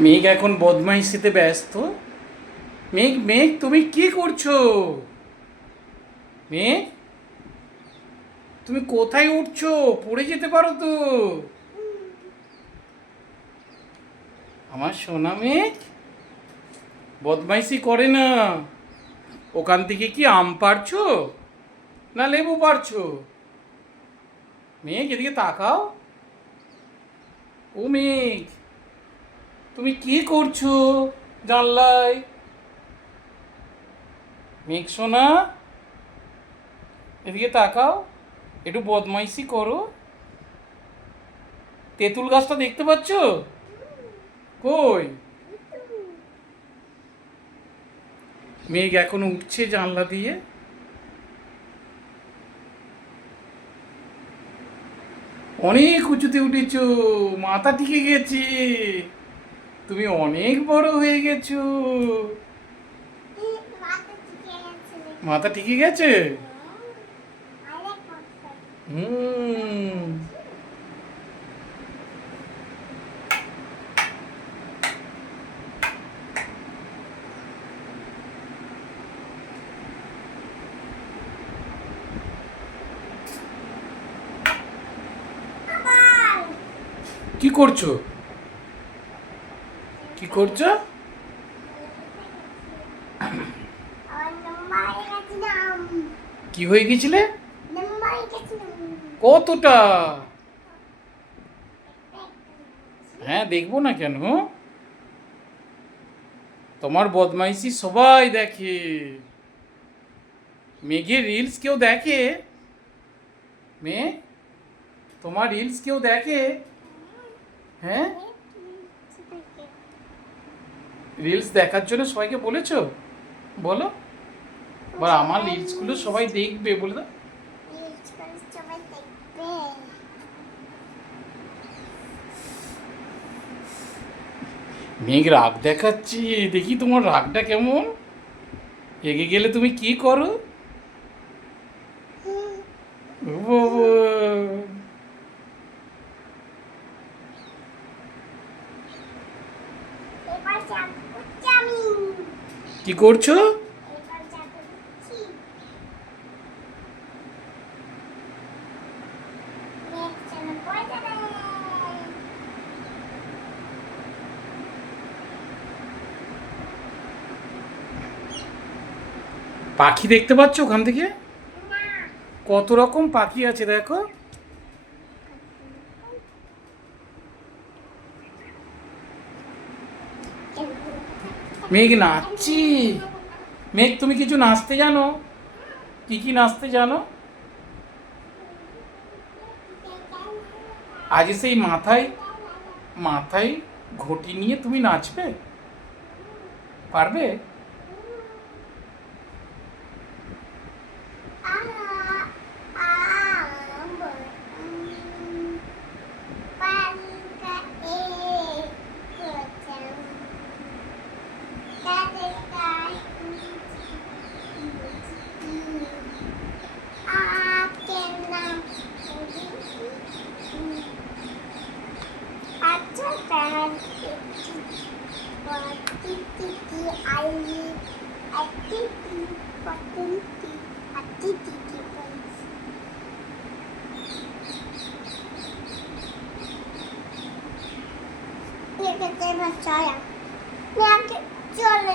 মেঘ এখন বদমাইশিতে ব্যস্ত। মেঘ মেঘ তুমি কি করছো? মেঘ তুমি কোথায় উঠছো? পড়ে যেতে পারো তো। আমার সোনা মেঘ বদমাইশি করে না। ওখান থেকে কি আম পাড়ছো না লেবু পাড়ছো? মেঘ এদিকে তাকাও। ও মেঘ তুমি কি করছো জানলায়? মেঘ সোনা এদিকে তাকাও, একটু বদমাইশি করো। তেঁতুল গাছটা দেখতে পাচ্ছো? কই? মেঘ এখন উঠছে জানলা দিয়ে। অনেক উঁচুতে উঠেছো, মাথা টিকে গেছে। তুমি অনেক বড় হয়ে গেছো। মাথা টিকে গেছে। হুম। কি করছো? কি করছো? কি হয়ে গেছিলে? কতটা? হ্যাঁ, দেখবো না কেন? তোমার বদমাইশি সবাই দেখে। মেঘের রিলস কেউ দেখে? মেঘ তোমার রিলস কেউ দেখে? হ্যাঁ, রিলস দেখার জন্য সবাইকে বলেছো? বলো, বা আমার রিলসগুলো সবাই দেখবে বলে দাও। মেঘ রাগ দেখাচ্ছি, দেখি তোমার রাগটা কেমন। রেগে গেলে তুমি কি করো? ও বাবা! কি করছো? পাখি দেখতে পাচ্ছ ওখান থেকে? কত রকম পাখি আছে দেখো। মেঘ নাচছি। মেঘ তুমি কিছু নাচতে জানো? কি কি নাচতে জানো? আজ সেই মাথায় মাথায় ঘটি নিয়ে তুমি নাচবে? পারবে? Saya, ini aku jual